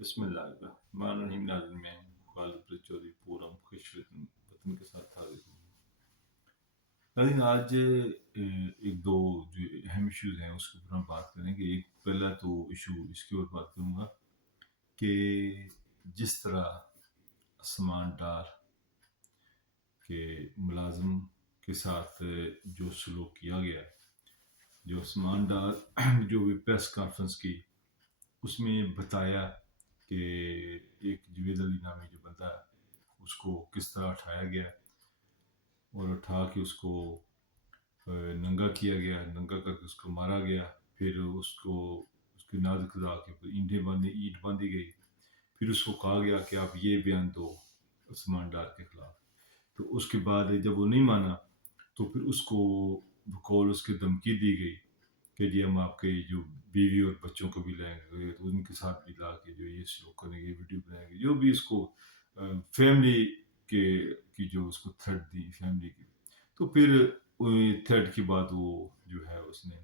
بسم اللہ الرحمن الرحیم. ناظرین میں خالد چودھری پورا خوش وطن کے ساتھ حاضر ہوں. ناظرین آج ایک دو جو اہم ایشوز ہیں اس کے اوپر ہم بات کریں گے. ایک پہلا تو ایشو اس کے اوپر بات کروں گا کہ جس طرح اسمان ڈار کے ملازم کے ساتھ جو سلوک کیا گیا، جو اسمان ڈار جو بھی پریس کانفرنس کی اس میں بتایا کہ ایک جوید علی نامی جو بندہ ہے اس کو کس طرح اٹھایا گیا اور اٹھا کے اس کو ننگا کیا گیا، ننگا کر کے اس کو مارا گیا، پھر اس کی ناز کھدا کے اینٹ باندھی گئی، پھر اس کو کہا گیا کہ آپ یہ بیان دو عثمان ڈار کے خلاف. تو اس کے بعد جب وہ نہیں مانا تو پھر اس کو بقول اس کی دھمکی دی گئی کہ جی ہم آپ کے جو بیوی اور بچوں کو بھی لائیں گے، تو ان کے ساتھ بھی لا کے جو یہ سلوک کریں گے، ویڈیو بنائیں گے، جو بھی اس کو فیملی کی جو اس کو تھریٹ دی فیملی کی. تو پھر تھریٹ کی بات وہ جو ہے اس نے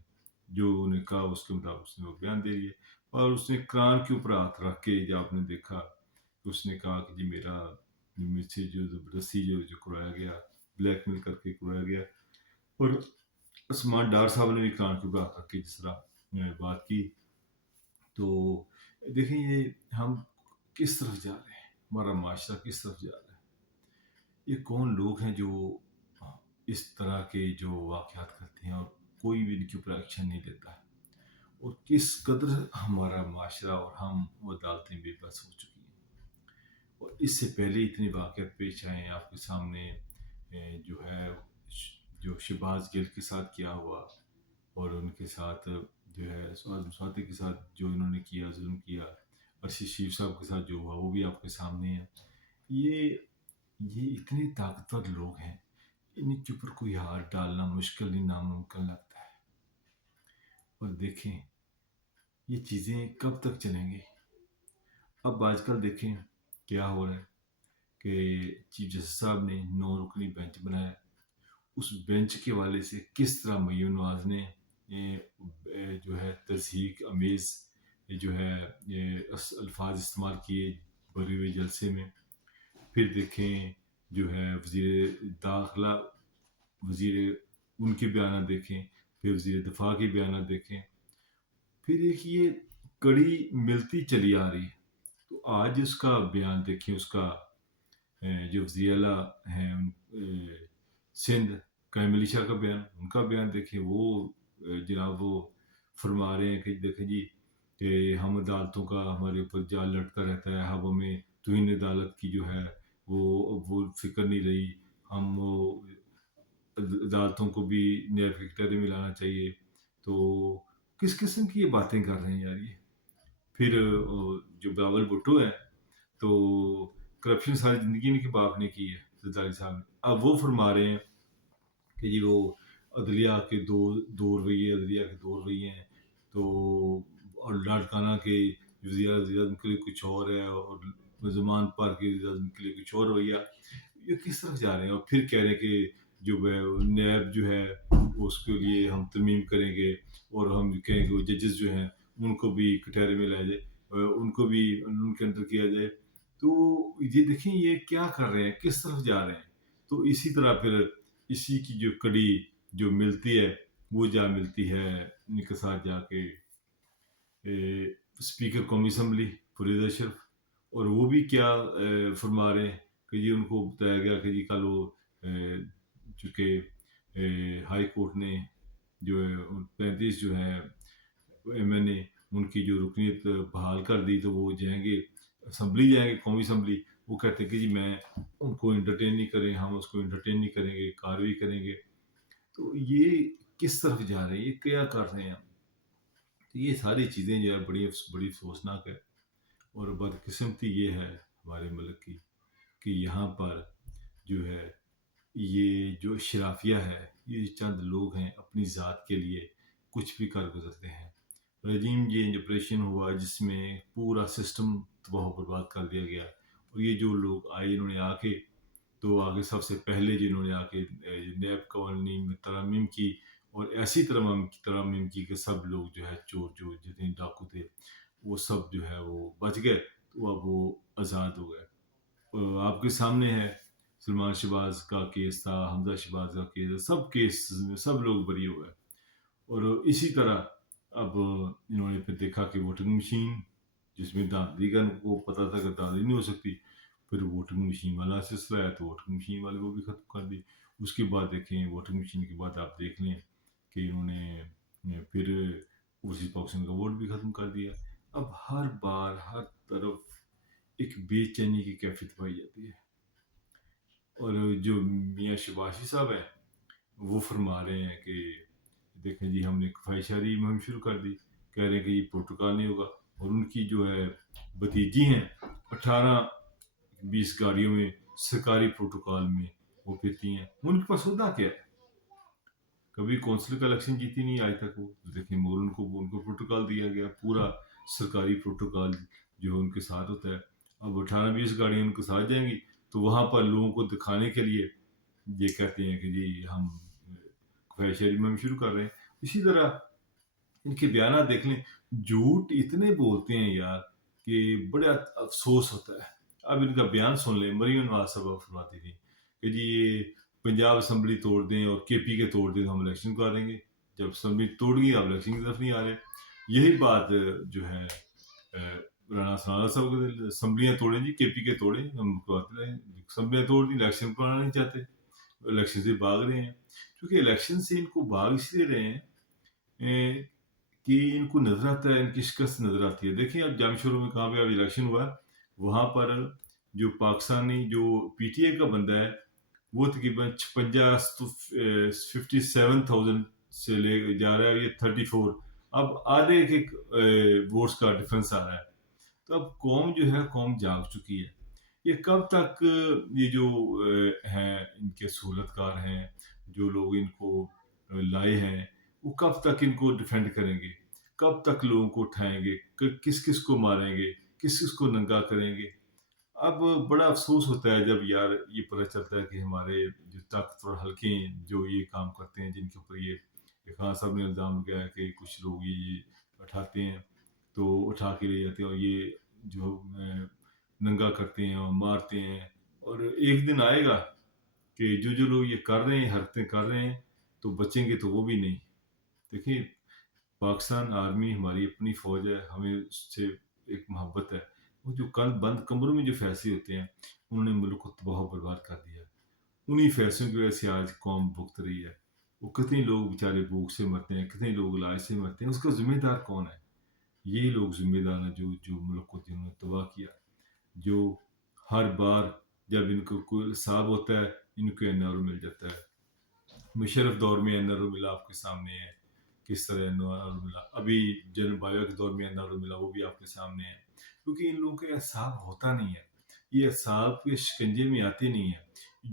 جو انہیں کہا اس کے مطابق اس نے وہ بیان دے دیا، اور اس نے قرآن کے اوپر ہاتھ رکھ کے جب آپ نے دیکھا تو اس نے کہا کہ جی مجھ سے جو زبردستی جو کرایا گیا، بلیک میل کر کے کرایا گیا. اور عثمان ڈار صاحب نے بھی قرآن کے اوپر ہاتھ رکھ کے جس طرح بات کی. تو دیکھیں یہ ہم کس طرف جا رہے ہیں، ہمارا معاشرہ کس طرف جا رہا ہے، یہ کون لوگ ہیں جو اس طرح کے جو واقعات کرتے ہیں اور کوئی بھی ان کے اوپر ایکشن نہیں لیتا ہے، اور کس قدر ہمارا معاشرہ اور ہم عدالتیں بے بس ہو چکی ہیں. اور اس سے پہلے اتنے واقعات پیش آئے ہیں آپ کے سامنے، جو ہے جو شہباز گل کے ساتھ کیا ہوا اور ان کے ساتھ جو ہے سعاد مساطی کے ساتھ جو انہوں نے کیا ظلم کیا، ارشد شریف صاحب کے ساتھ جو ہوا وہ بھی آپ کے سامنے ہے. یہ اتنے طاقتور لوگ ہیں، ان کے اوپر کوئی ہاتھ ڈالنا مشکل نہیں ناممکن لگتا ہے. اور دیکھیں یہ چیزیں کب تک چلیں گی. اب آج کل دیکھیں کیا ہو رہا ہے کہ چیف جسٹس صاحب نے 9 رکنی بینچ بنایا. اس بینچ کے والے سے کس طرح معین نواز نے جو ہے تضحیک امیز جو ہے الفاظ استعمال کیے بھرے ہوئے جلسے میں. پھر دیکھیں جو ہے وزیر داخلہ ان کے بیانات دیکھیں، پھر وزیر دفاع کے بیانات دیکھیں، پھر ایک یہ کڑی ملتی چلی آ رہی ہے. تو آج اس کا بیان دیکھیں، اس کا جو وزیر اعلیٰ ہیں سندھ قائم علی شاہ کا بیان، ان کا بیان دیکھیں. وہ جناب وہ فرما رہے ہیں کہ دیکھیں جی کہ ہم عدالتوں کا ہمارے اوپر جال لٹتا رہتا ہے، اب ہمیں توہین عدالت کی جو ہے وہ فکر نہیں رہی، ہم وہ عدالتوں کو بھی نیب کے کٹہرے میں لانا چاہیے. تو کس قسم کی یہ باتیں کر رہے ہیں یار یہ. پھر جو بلاول بھٹو ہے تو کرپشن ساری زندگی ان کے باپ نے کی ہے زرداری صاحب نے. اب وہ فرما رہے ہیں کہ جی وہ عدلیہ کے دو رویے ہیں. تو اور لاڑکانہ کے وزیر اعظم کے لیے کچھ اور ہے اور زمان پر کے وزیر اعظم کے لیے کچھ اور رویہ. یہ کس طرف جا رہے ہیں؟ اور پھر کہہ رہے ہیں کہ جو نیب جو ہے اس کے لیے ہم ترمیم کریں گے اور ہم کہیں گے وہ ججز جو ہیں ان کو بھی کٹہرے میں لایا جائے، ان کو بھی ان کے اندر کیا جائے. تو یہ دیکھیں یہ کیا کر رہے ہیں، کس طرف جا رہے ہیں. تو اسی طرح پھر اسی کی جو کڑی جو ملتی ہے وہ جا ملتی ہے ان کے ساتھ جا کے اسپیکر قومی اسمبلی فرید اشرف. اور وہ بھی کیا فرما رہے ہیں کہ جی ان کو بتایا گیا کہ جی کل وہ چونکہ ہائی کورٹ نے جو ہے 35 جو ہے ایم این اے ان کی جو رکنیت بحال کر دی، تو وہ جائیں گے اسمبلی، جائیں گے قومی اسمبلی. وہ کہتے ہیں کہ جی میں ان کو انٹرٹین نہیں کریں، ہم اس کو انٹرٹین نہیں کریں گے، کارروائی کریں گے. تو یہ کس طرف جا رہے ہیں، یہ کیا کر رہے ہیں. تو یہ ساری چیزیں جو ہے بڑی افسوسناک ہے. اور بدقسمتی یہ ہے ہمارے ملک کی کہ یہاں پر جو ہے یہ جو شرافیہ ہے، یہ چند لوگ ہیں اپنی ذات کے لیے کچھ بھی کر گزرتے ہیں. رجیم یہ آپریشن ہوا جس میں پورا سسٹم تباہ و برباد کر دیا گیا، اور یہ جو لوگ آئے انہوں نے آ کے تو آگے سب سے پہلے جنہوں نے آ کے نیب قوانین میں ترامیم کی، اور ایسی ترامیم کی کہ سب لوگ جو ہے چور جو جتنے ڈاکو تھے وہ سب جو ہے وہ بچ گئے. اب وہ آزاد ہو گئے۔ آپ کے سامنے ہے سلمان شہباز کا کیس تھا، حمزہ شہباز کا کیس تھا، سب کیس میں سب لوگ بری ہو گئے۔ اور اسی طرح اب انہوں نے پھر دیکھا کہ ووٹنگ مشین جس میں دھاندلی کا ان کو پتا تھا کہ دھاندلی نہیں ہو سکتی، پھر ووٹنگ مشین والا سلسلہ ہے تو ووٹنگ مشین والے کو بھی ختم کر دی۔ اس کے بعد دیکھیں ووٹنگ مشین کے بعد آپ دیکھ لیں کہ انہوں نے پھر اسی پاکستان کا ووٹ بھی ختم کر دیا۔ اب ہر بار ہر طرف ایک بے چینی کی کیفیت پائی جاتی ہے۔ اور جو میاں شباشی صاحب ہیں وہ فرما رہے ہیں کہ دیکھیں جی ہم نے خواہشاری مہم شروع کر دی، کہہ رہے ہیں کہ یہ پروٹوکال نہیں ہوگا، اور ان کی جو ہے بھتیجی ہیں 18-20 گاڑیوں میں سرکاری پروٹوکال میں وہ پھرتی ہیں، ان کے پاس ہوتا کیا ہے؟ کبھی کونسل کا الیکشن جیتی نہیں آج تک وہ، دیکھیں مگر ان کو پروٹوکال دیا گیا، پورا سرکاری پروٹوکال جو ان کے ساتھ ہوتا ہے۔ اب 18-20 گاڑیاں ان کے ساتھ جائیں گی تو وہاں پر لوگوں کو دکھانے کے لیے یہ کہتے ہیں کہ جی ہم خواہشاری مہم شروع کر رہے ہیں۔ اسی طرح ان کے بیانات دیکھ لیں، جھوٹ اتنے بولتے ہیں یار کہ بڑا افسوس ہوتا ہے۔ اب ان کا بیان سن لیں، مریم نواز صاحبہ فرماتی تھی کہ جی یہ پنجاب اسمبلی توڑ دیں اور کے پی کے توڑ دیں تو ہم الیکشن کرا دیں گے، جب اسمبلی توڑ گئی آپ الیکشن کی طرف نہیں آ رہے۔ یہی بات جو ہے رانا ثناءاللہ صاحب کے اسمبلیاں توڑیں جی، کے پی کے توڑیں، ہم کرواتے رہیں، اسمبلیاں توڑ دیں، الیکشن کرانا نہیں چاہتے، الیکشن سے بھاگ رہے ہیں۔ کیونکہ الیکشن سے ان کو بھاگ اس لیے رہے ہیں کہ ان کو نظر آتا ہے ان کی شکست نظر آتی ہے۔ دیکھیں اب جام شوروں میں کہاں پہ اب الیکشن ہوا، وہاں پر جو پاکستانی جو پی ٹی اے کا بندہ ہے وہ تقریباً 57,000 سے لے جا رہا ہے، یہ 34، اب آدھے کے ووٹس کا ڈیفرنس آ رہا ہے۔ تو اب قوم جو ہے قوم جاگ چکی ہے۔ یہ کب تک یہ جو ہیں ان کے سہولت کار ہیں، جو لوگ ان کو لائے ہیں، وہ کب تک ان کو ڈیفینڈ کریں گے، کب تک لوگوں کو اٹھائیں گے، کس کس کو ماریں گے، کس کس کو ننگا کریں گے۔ اب بڑا افسوس ہوتا ہے جب یار یہ پتہ چلتا ہے کہ ہمارے جو طاقتور حلقے ہیں جو یہ کام کرتے ہیں، جن کے اوپر یہ خان صاحب نے الزام لگایا ہے کہ کچھ لوگ یہ اٹھاتے ہیں تو اٹھا کے لے جاتے ہیں اور یہ جو ننگا کرتے ہیں اور مارتے ہیں، اور ایک دن آئے گا کہ جو لوگ یہ کر رہے ہیں، حرکتیں کر رہے ہیں، تو بچیں گے تو وہ بھی نہیں۔ دیکھیں پاکستان آرمی ہماری اپنی فوج ہے، ہمیں اس سے ایک محبت ہے۔ وہ جو بند کمروں میں جو فیصلے ہوتے ہیں انہوں نے ملک کو تباہ و برباد کر دیا ہے۔ انہی فیصلوں کی وجہ سے آج قوم بھگت رہی ہے۔ وہ کتنے لوگ بیچارے بھوک سے مرتے ہیں، کتنے لوگ علاج سے مرتے ہیں، اس کا ذمہ دار کون ہے؟ یہی لوگ ذمہ دار ہیں جو ملک کو جنہوں نے تباہ کیا، جو ہر بار جب ان کو کوئی حساب ہوتا ہے ان کو این آر او مل جاتا ہے۔ مشرف دور میں این آر او ملا، آپ کے سامنے ہے کس طرح این آر او ملا، ابھی جنرل بایو کے دور میں این آر او ملا، وہ بھی آپ کے سامنے ہے۔ کیونکہ ان لوگوں کا احساب ہوتا نہیں ہے، یہ احساب کے شکنجے میں آتے نہیں ہیں۔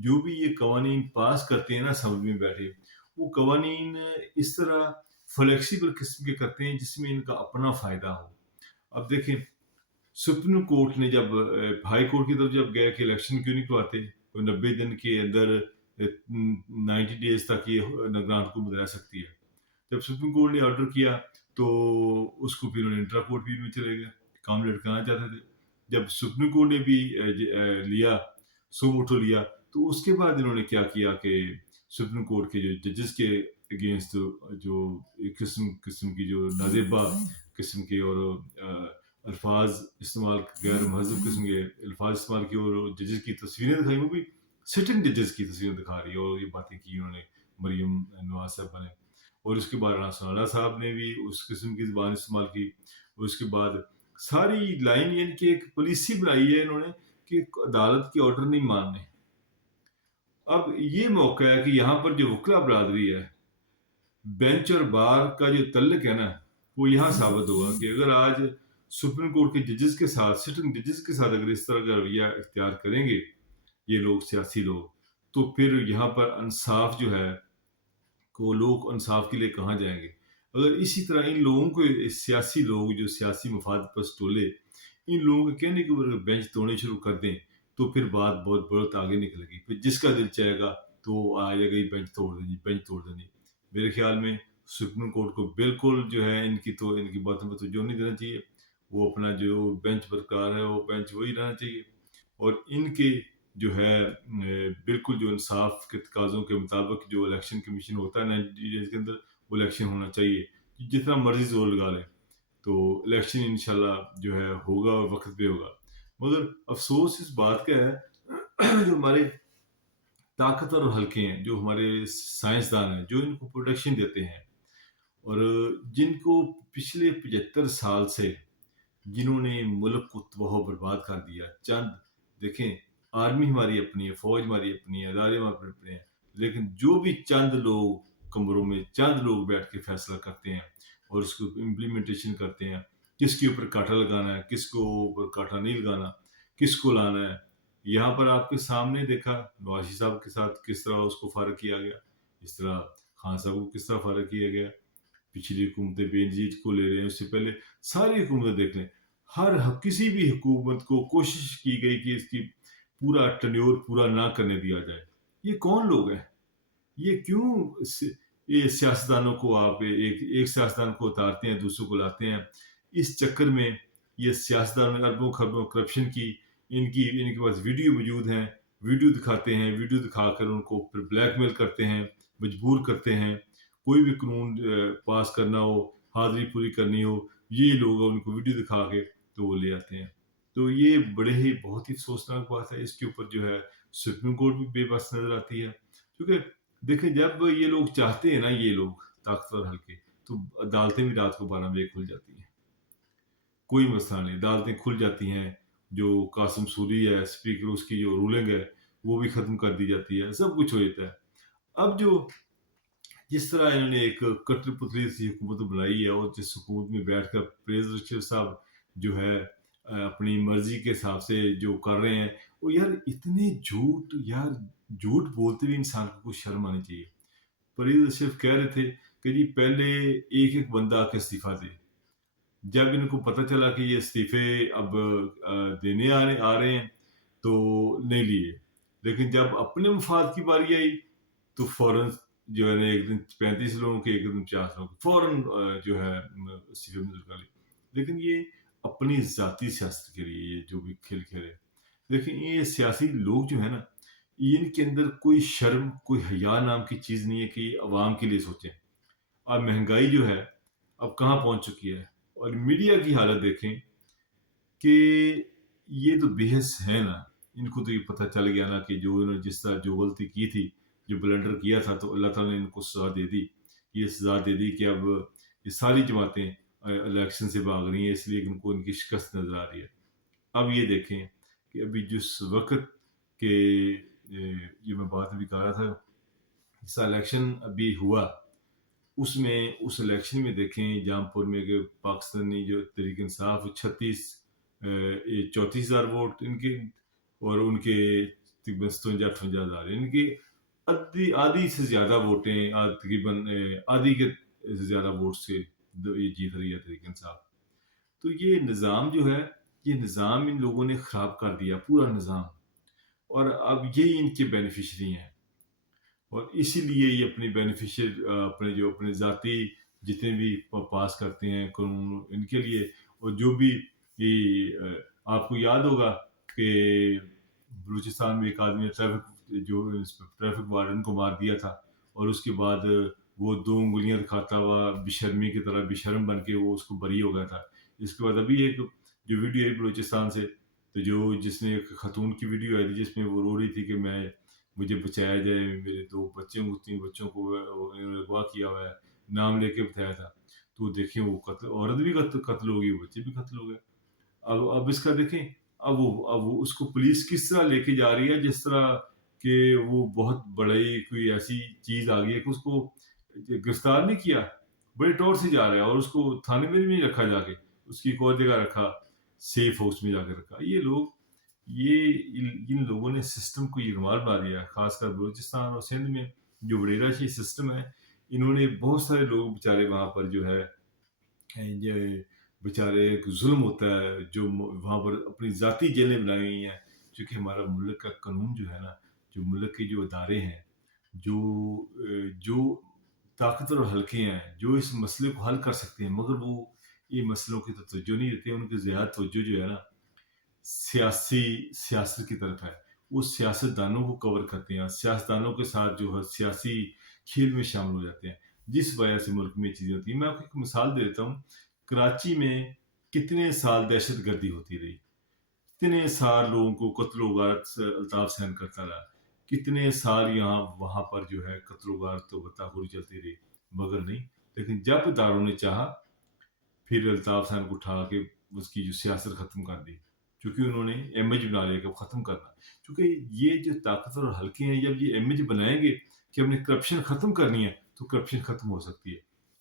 جو بھی یہ قوانین پاس کرتے ہیں نا اسمبلی میں بیٹھے، وہ قوانین اس طرح فلیکسیبل قسم کے کرتے ہیں جس میں ان کا اپنا فائدہ ہو۔ اب دیکھیں سپریم کورٹ نے جب ہائی کورٹ کی طرف جب گیا کہ الیکشن کیوں نہیں کرواتے، 90 دن کے اندر 90 ڈیز تک یہ نگران حکومت رہ سکتی ہے، جب سپریم کورٹ نے آرڈر کیا تو اس کو پھر انہوں نے انٹرا کورٹ بھی میں چلے گئے، کام لٹکانا چاہتے تھے۔ جب سپریم کورٹ نے بھی لیا سو موٹو لیا تو اس کے بعد انہوں نے کیا کیا کہ سپریم کورٹ کے جو ججز کے اگینسٹ جو قسم کی جو نازیبہ قسم کے اور الفاظ استعمال، غیر مہذب قسم کے الفاظ استعمال کیے اور ججز کی تصویریں دکھائی، وہ بھی سٹنگ ججز کی تصویریں دکھا رہی ہے، اور یہ باتیں کی انہوں نے مریم نواز صاحبہ نے۔ اور اس کے بعد رانا ثناءاللہ صاحب نے بھی اس قسم کی زبان استعمال کی۔ اور اس کے بعد ساری لائن یعنی کہ ایک پالیسی بنائی ہے انہوں نے کہ عدالت کے آرڈر نہیں ماننے۔ اب یہ موقع ہے کہ یہاں پر جو وکلا برادری ہے، بینچ اور بار کا جو تعلق ہے نا، وہ یہاں ثابت ہوگا کہ اگر آج سپریم کورٹ کے ججز کے ساتھ، سٹنگ ججز کے ساتھ اگر اس طرح کا رویہ اختیار کریں گے یہ لوگ، سیاسی لوگ، تو پھر یہاں پر انصاف جو ہے کو لوگ انصاف کے لیے کہاں جائیں گے؟ اگر اسی طرح ان لوگوں کو سیاسی لوگ جو سیاسی مفاد پرست ٹولے ان لوگوں کے کہنے کے اوپر بینچ توڑنے شروع کر دیں تو پھر بات بہت آگے نکلے گی، پھر جس کا دل چاہے گا تو آ جائے گا یہ بینچ توڑ دیں گے، بینچ توڑ دیں گے۔ میرے خیال میں سپریم کورٹ کو بالکل جو ہے ان کی باتوں پر توجہ نہیں دینا چاہیے، وہ اپنا جو بینچ برقرار ہے وہ بینچ وہی رہنا چاہیے، اور ان کے جو ہے بالکل جو انصاف کے تقاضوں کے مطابق جو الیکشن کمیشن ہوتا ہے 90 ڈیز کے اندر وہ الیکشن ہونا چاہیے، جتنا مرضی زور لگا لیں تو الیکشن انشاءاللہ جو ہے ہوگا اور وقت پہ ہوگا۔ مگر افسوس اس بات کا ہے جو ہمارے طاقتور اور حلقے ہیں، جو ہمارے سائنسدان ہیں، جو ان کو پروٹیکشن دیتے ہیں اور جن کو پچھلے 75 سال سے جنہوں نے ملک کو تباہ و برباد کر دیا، چند دیکھیں آرمی ہماری اپنی ہے، فوج ہماری اپنی ہے، ادارے ہمارے اپنے ہیں، لیکن جو بھی چند لوگ کمروں میں چند لوگ بیٹھ کے فیصلہ کرتے ہیں اور اس کو امپلیمنٹیشن کرتے ہیں، کس کے اوپر کاٹا لگانا ہے، کس کو اوپر کاٹا نہیں لگانا، کس کو لانا ہے۔ یہاں پر آپ کے سامنے دیکھا نوازی صاحب کے ساتھ کس طرح اس کو فارغ کیا گیا، اس طرح خان صاحب کو کس طرح فارغ کیا گیا، پچھلی حکومتیں بے نظیر کو لے رہے ہیں، اس سے پہلے ساری حکومتیں دیکھ لیں، کسی بھی حکومت کو کوشش کی گئی کہ اس کی پورا ٹنیور پورا نہ کرنے دیا جائے۔ یہ کون لوگ ہیں؟ یہ کیوں یہ سیاستدانوں کو آپ ایک سیاستدان کو اتارتے ہیں دوسروں کو لاتے ہیں؟ اس چکر میں یہ سیاستدان اربوں خربوں کرپشن کی ان کے پاس ویڈیو موجود ہیں، ویڈیو دکھاتے ہیں، ویڈیو دکھا کر ان کو پھر بلیک میل کرتے ہیں، مجبور کرتے ہیں، کوئی بھی قانون پاس کرنا ہو، حاضری پوری کرنی ہو، یہ لوگ ان کو ویڈیو دکھا کے تو وہ لے آتے ہیں۔ تو یہ بڑے ہی بہت ہی افسوسناک بات ہے، اس کے اوپر جو ہے سپریم کورٹ بھی بے بس نظر آتی ہے، کیونکہ دیکھیں جب یہ لوگ چاہتے ہیں نا، یہ لوگ طاقتور حلقے، تو عدالتیں بھی رات کو 12 بجے کھل جاتی ہیں، کوئی مسئلہ نہیں، عدالتیں کھل جاتی ہیں، جو قاسم سوری ہے اسپیکر، اس کی جو رولنگ ہے وہ بھی ختم کر دی جاتی ہے، سب کچھ ہو جاتا ہے۔ اب جو جس طرح انہوں نے ایک کٹر پتلی سی حکومت بنائی ہے، اور جس حکومت میں بیٹھ کر پریز رشید صاحب جو ہے اپنی مرضی کے حساب سے جو کر رہے ہیں، وہ یار اتنے جھوٹ، یار جھوٹ بولتے ہوئے انسان کو کچھ شرم آنی چاہیے۔ پریز رشید کہہ رہے تھے کہ جی پہلے ایک ایک بندہ آ کے استعفیٰ دے، جب ان کو پتہ چلا کہ یہ استعفے اب دینے آ رہے ہیں تو نہیں لیے، لیکن جب اپنے مفاد کی باری آئی تو فوراً جو ہے نا ایک دن 35 لوگوں کے، ایک دن 50 لوگوں کے، فوراً جو ہے استعفے منظور کر لی۔ لیکن یہ اپنی ذاتی سیاست کے لیے یہ جو بھی کھیل کھیل ہے، لیکن یہ سیاسی لوگ جو ہے نا، ان کے اندر کوئی شرم، کوئی حیا نام کی چیز نہیں ہے کہ یہ عوام کے لیے سوچیں۔ اب مہنگائی جو ہے اب کہاں پہنچ چکی ہے، اور میڈیا کی حالت دیکھیں کہ یہ تو بے حس ہے نا، ان کو تو یہ پتہ چل گیا نا کہ جو انہوں نے جس طرح جو غلطی کی تھی، جو بلنڈر کیا تھا، تو اللہ تعالیٰ نے ان کو سزا دے دی۔ یہ سزا دے دی کہ اب یہ ساری جماعتیں الیکشن سے بھاگ رہی ہیں، اس لیے ان کو ان کی شکست نظر آ رہی ہے۔ اب یہ دیکھیں کہ ابھی جس وقت کہ یہ میں بات ابھی کر رہا تھا، اس الیکشن ابھی ہوا، اس میں اس الیکشن میں دیکھیں جام پور میں کہ پاکستانی جو تحریک انصاف 34,000 ووٹ ان کے، اور ان کے 57-58,000 ان کی آدھی سے زیادہ ووٹیں، تقریباً آدھی کے سے زیادہ ووٹ سے یہ جیت رہی ہے تحریک انصاف۔ تو یہ نظام جو ہے، یہ نظام ان لوگوں نے خراب کر دیا، پورا نظام، اور اب یہی ان کے بینیفیشری ہیں، اور اسی لیے یہ اپنی اپنے ذاتی جتنے بھی پاس کرتے ہیں قانون ان کے لیے، اور جو بھی آپ کو یاد ہوگا کہ بلوچستان میں ایک آدمی ٹریفک وارڈن کو مار دیا تھا، اور اس کے بعد وہ 2 انگلیاں دکھاتا ہوا بشرمی کی طرح بشرم بن کے وہ اس کو بری ہو گیا تھا۔ اس کے بعد ابھی ایک جو ویڈیو آئی بلوچستان سے، تو جس نے ایک خاتون کی ویڈیو آئی تھی جس میں وہ رو رہی تھی کہ مجھے بچایا جائے، میرے 2 بچوں کو 3 بچوں کو اغوا کیا ہوا ہے، نام لے کے بتایا تھا۔ تو دیکھیں وہ عورت بھی قتل ہو گئی، بچے بھی قتل ہو گئے۔ اب اس کا دیکھیں، اب وہ اس کو پولیس کس طرح لے کے جا رہی ہے، جس طرح کہ وہ بہت بڑی کوئی ایسی چیز آ گئی ہے کہ اس کو گرفتار نہیں کیا، بڑے ٹور سے جا رہا ہے، اور اس کو تھانے میں بھی نہیں رکھا، جا کے اس کی ایک اور جگہ رکھا، سیف ہاؤس میں جا کے رکھا۔ یہ لوگ ان لوگوں نے سسٹم کو یرغمال بنا دیا ہے، خاص کر بلوچستان اور سندھ میں جو وڈیرا شاہی سسٹم ہے، انہوں نے بہت سارے لوگ بیچارے وہاں پر جو ہے یہ بیچارے ظلم ہوتا ہے، جو وہاں پر اپنی ذاتی جیلیں بنائی ہوئی ہیں، چونکہ ہمارا ملک کا قانون جو ہے نا، جو ملک کے جو ادارے ہیں، جو طاقتور حلقے ہیں جو اس مسئلے کو حل کر سکتے ہیں، مگر وہ یہ مسئلوں کی تو توجہ نہیں دیتے. ان کی زیادہ توجہ جو ہے نا سیاست کی طرف ہے. وہ سیاست دانوں کو کور کرتے ہیں، سیاستدانوں کے ساتھ جو ہے سیاسی کھیل میں شامل ہو جاتے ہیں، جس وجہ سے ملک میں یہ چیزیں ہوتی ہیں. میں آپ کو ایک مثال دے دیتا ہوں. کراچی میں کتنے سال دہشت گردی ہوتی رہی، کتنے سال لوگوں کو قتل و غارت سے الطاف سہن کرتا رہا، کتنے سال یہاں وہاں پر جو ہے قتل و غارت و غارت چلتی رہی، مگر نہیں. لیکن جب داروں نے چاہا پھر الطاف سہن کو اٹھا کے اس کی جو سیاست ختم کر دی، چونکہ انہوں نے امیج بنا لیا کہ وہ ختم کرنا. چونکہ یہ جو طاقتور اور ہلکے ہیں جب یہ امیج بنائیں گے کہ ہم نے کرپشن ختم کرنی ہے تو کرپشن ختم ہو سکتی ہے.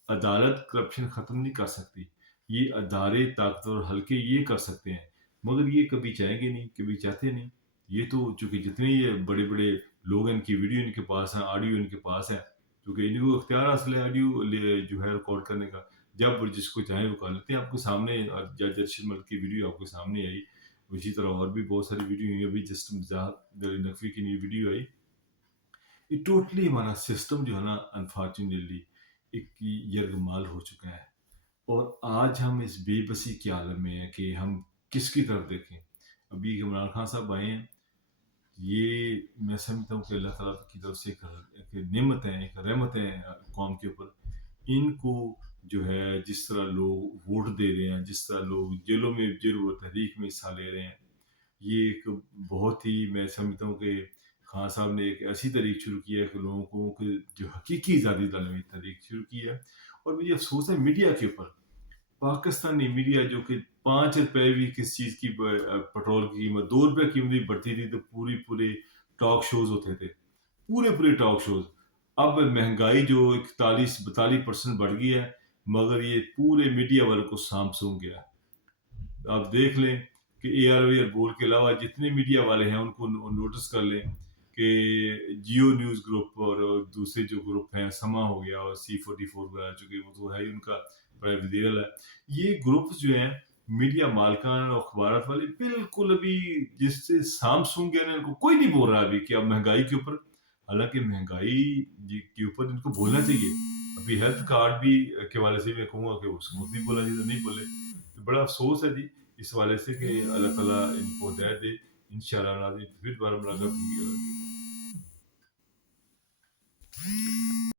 عدالت کرپشن ختم نہیں کر سکتی، یہ ادارے طاقتور اور ہلکے یہ کر سکتے ہیں، مگر یہ کبھی چاہیں گے نہیں، کبھی چاہتے نہیں. یہ تو چونکہ جتنے یہ بڑے بڑے لوگ ہیں، ان کی ویڈیو ان کے پاس ہیں، آڈیو ان کے پاس ہے، کیونکہ ان کو اختیار حاصل ہے آڈیو جو ہے ریکارڈ کرنے کا. جب جس کو چاہیں وہ کر لیتے ہیں. آپ کے سامنے جج ارشد ملک کی ویڈیو آپ کے سامنے آئی، اسی طرح اور بھی بہت ساری ویڈیو ہوئی. ابھی جسٹ نقوی کی نئی ویڈیو آئی. یہ ٹوٹلی ہمارا سسٹم جو ہے نا انفارچونیٹلی ایک یرغمال ہو چکا ہے. اور آج ہم اس بے بسی کے عالم میں ہیں کہ ہم کس کی طرف دیکھیں. ابھی عمران خان صاحب آئے ہیں، یہ میں سمجھتا ہوں کہ اللہ تعالیٰ کی طرف سے ایک نعمت ہے، ایک رحمت ہے قوم کے اوپر. ان کو جو ہے جس طرح لوگ ووٹ دے رہے ہیں، جس طرح لوگ جیلوں میں جیل و تحریک میں حصہ لے رہے ہیں، یہ ایک بہت ہی میں سمجھتا ہوں کہ خان صاحب نے ایک ایسی تحریک شروع کی ہے کہ لوگوں کو کہ جو حقیقی آزادی دلانے والی تحریک شروع کی ہے. اور مجھے افسوس ہے میڈیا کے اوپر، پاکستانی میڈیا جو کہ 5 روپے بھی کس چیز کی پٹرول کی قیمت 2 روپے قیمت بڑھتی تھی تو پورے ٹاک شوز ہوتے تھے، پورے ٹاک شوز. اب مہنگائی جو 41-42% بڑھ گئی ہے، مگر یہ پورے میڈیا والوں کو سانپ سونگ گیا. آپ دیکھ لیں کہ اے آر وی آر بول کے علاوہ جتنے میڈیا والے ہیں ان کو نوٹس کر لیں کہ جیو نیوز گروپ اور دوسرے جو گروپ ہیں، سما ہو گیا اور C44 وغیرہ، چونکہ وہ تو ہے ہی ان کا پرائیویٹ دیل ہے. یہ گروپس جو ہیں میڈیا مالکان اور اخبارات والے بالکل ابھی جس سے سام سونگ گیا نا، ان کو کوئی نہیں بول رہا ابھی کہ اب مہنگائی کے اوپر. حالانکہ مہنگائی کے اوپر ان کو بولنا چاہیے. ابھی ہیلتھ کارڈ بھی کے والے سے میں کہوں گا کہ اس کو بھی بولا چاہیے، نہیں بولے. بڑا افسوس ہے جی اس والے سے کہ اللہ تعالیٰ ان کو ہدایت دے. انشاءاللہ پھر دوبارہ ملاقات ہوگی.